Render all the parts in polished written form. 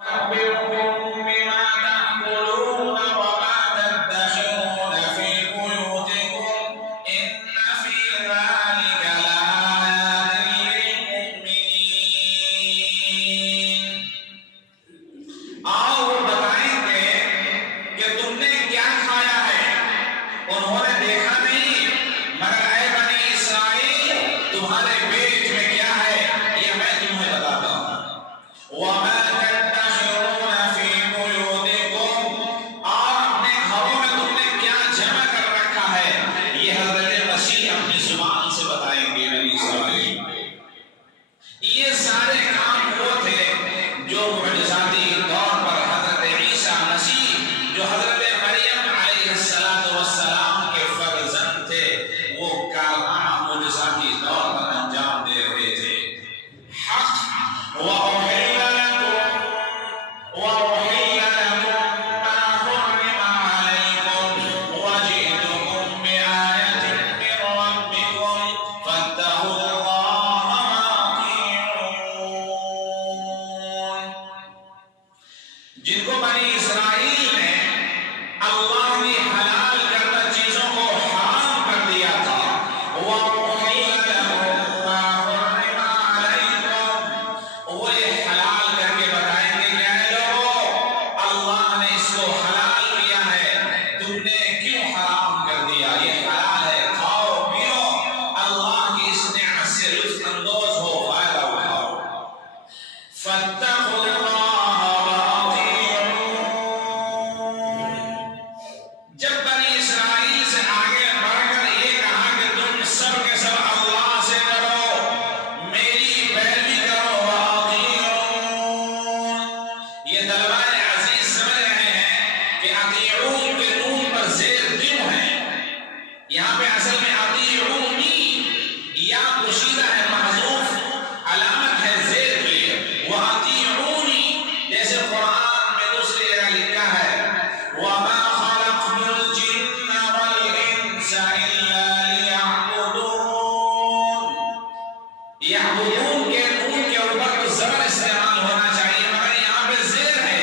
أخبركم بما تأكلون وما تدخرون في بيوتكم إن في ذلك لآيات للمؤمنين. اور بتائیں گے کہ تم نے کیا کھایا ہے، انہوں نے دیکھا نہیں، مگر اے بنی اسرائیل تمہارے پیٹ میں کیا ہے یہ میں تمہیں بتاتا ہوں. وَمَا یہ سارے کام وہ تھے جو معجزاتی طور پر حضرت عیسیٰ مسیح جو حضرت مریم علیہ السلام کے فرزند تھے وہ کارنامہ معجزاتی طور پر انجام دے رہے تھے. حق وَأُحِلَّ لَكُمْ ما حُرِّمَ عَلَيْكُمْ وَجِئْتُكُمْ بِآيَةٍ مِّن رَّبِّكُمْ فَاتَّقُوا اللَّهَ وَأَطِيعُونِ. جن کو بنی اسرائیل نے اللہ کی حلال کردہ چیزوں کو حرام کر دیا تھا. وَأُحِلَّ لَكُمْ مَا حُرِّمَ عَلَيْكُمْ وہ یہ حلال کر کے بتائیں گے کہ اے لوگوں اللہ نے اس کو حلال کیا ہے، تم نے کیوں حرام کر دیا؟ یہ حلال ہے، کھاؤ پیو، اللہ کی اس نعمت سے لطف اندوز ہو، فائدہ اٹھاؤ. فَاتَّقُوا اللَّهَ وَأَطِيعُونِ. جب بنی اسرائیل سے آگے بڑھ کر یہ کہا کہ تم سب کے سب اللہ سے ڈرو، میری پیروی کرو، وَأَطِيعُونِ. یہ طلباء عزیز سمجھ رہے ہیں کہ اطیعون کے نون پر زیر کیوں ہے؟ یہاں پہ اصل میں اطیعونی یا کشیدہ ہے، محذوف، علامت ہے زیر کے لیے. وَأَطِيعُونِ جیسے قرآن میں دوسری جگہ لکھا ہے وَمَا خَلَقْتُ الْجِنَّ وَالْإِنسَ إِلَّا لِيَعْبُدُونِ. یعبدون کے نون کے اوپر تو زبر استعمال ہونا چاہیے، مگر یہاں پہ زیر ہے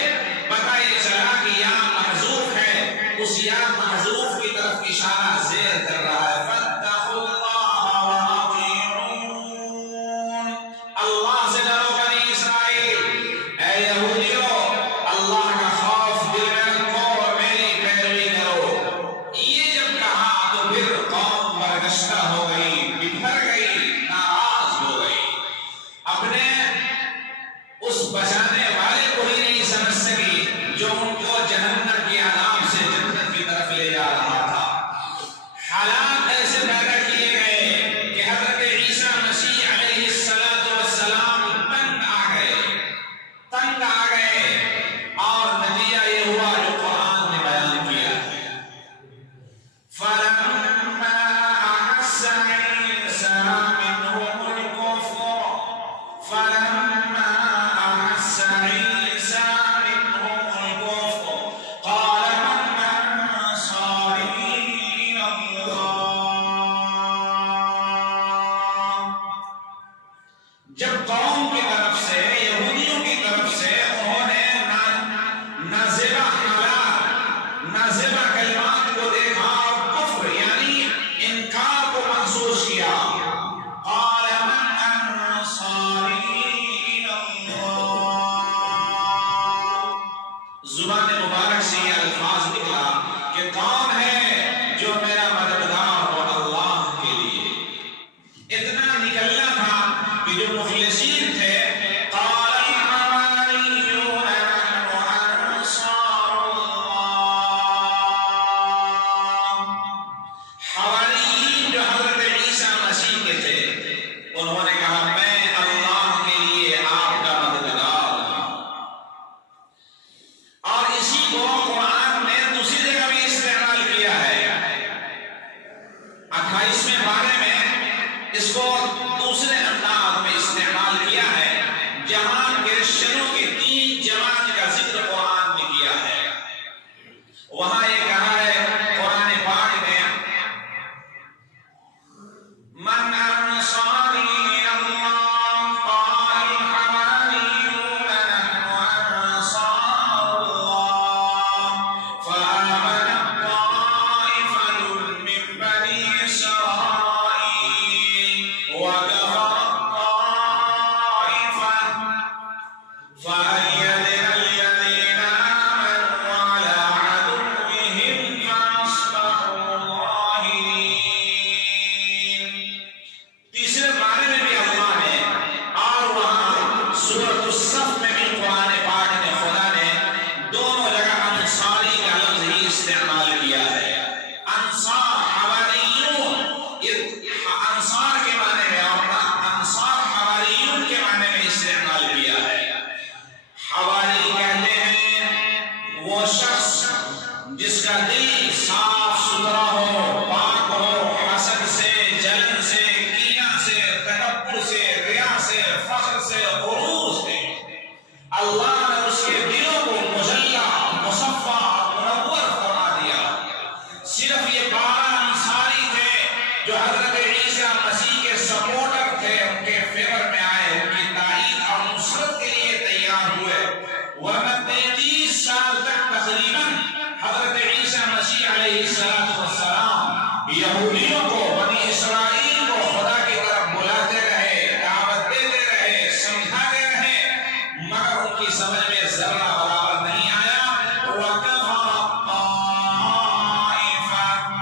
ذرہ برابر نہیں آیا. وَكَفَرَ الطَّائِفَةُ،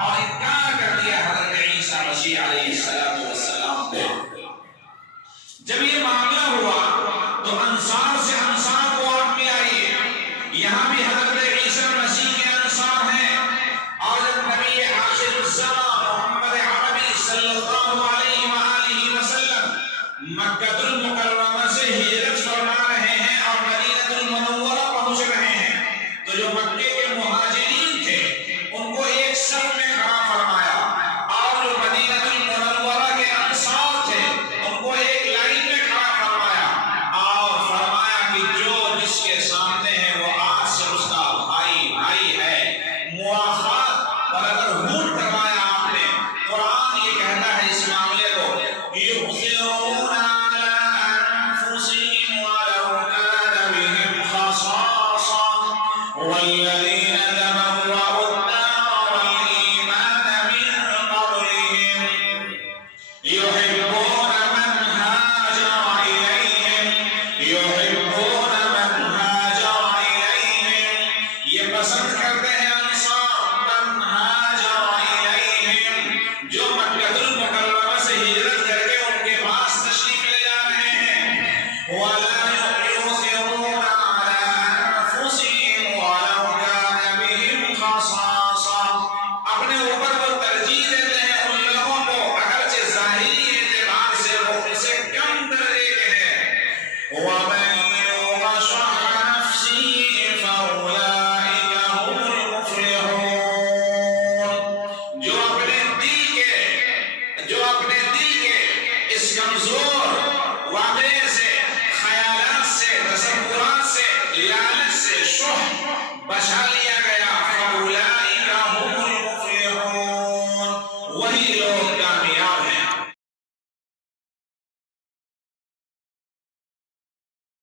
اور انکار کر دیا حضرت عیسیٰ مسیح علیہ السلام کو. جب یہ معاملہ ہوا تو انصار سے انصار کو آپ میں آئیے. یہاں بھی حضرت عیسیٰ مسیح کے انصار ہیں، اور جب نبی آخر الزمان محمد عربی صلی اللہ علیہ وآلہ وسلم مکہ المکرمہ سے ہجرت فرما رہے ہیں اور مدینہ المنورہ پہنچ رہے ہیں، تو جو مکے کے مہاجرین تھے ان کو ایک صف میں کھڑا فرمایا، اور جو مدینہ المنورہ کے انصار تھے ان کو ایک لائن میں کھڑا فرمایا، اور فرمایا کہ جو جس کے سامنے ہے وہ آج سے اس کا بھائی بھائی ہے. مواخات اور اگر حور کروایا آپ نے، قرآن یہ کہتا ہے اس معاملے کو، يُؤْثِرُونَ عَلَىٰ أَنفُسِهِمْ وَلَوْ كَانَ بِهِمْ خَصَاصَةٌ وَالَّذِينَ تَبَوَّءُوا الدَّارَ وَالْإِيمَانَ مِن قَبْلِهِمْ يُحِبُّونَ مَنْ هَاجَرَ إِلَيْهِمْ یہ پسند کرتے ہیں انصار من هاجر إِلَيْهِمْ، جو مکہ المکرمہ سے ہجرت کر کے ان کے پاس تشریف لے جا رہے ہیں. وَلَا يُؤْثِرُونَ عَلَىٰ أَنفُسِهِمْ وَلَوْ كَانَ بِهِمْ خَصَاصَةٌ، اپنے اوپر وہ ترجیح دیتے ہیں ان لوگوں کو اگرچہ ظاہری اعتبار سے وہ ان سے کم درجے کے ہیں. وَمَن يُوقَ شُحَّ نَفْسِهِ فَأُولَٰئِكَ هُمُ الْمُفْلِحُونَ، جو اپنے دل کے اس کمزور واقعے سے، خیالات سے، تصورات سے، لالچ سے، شح بچا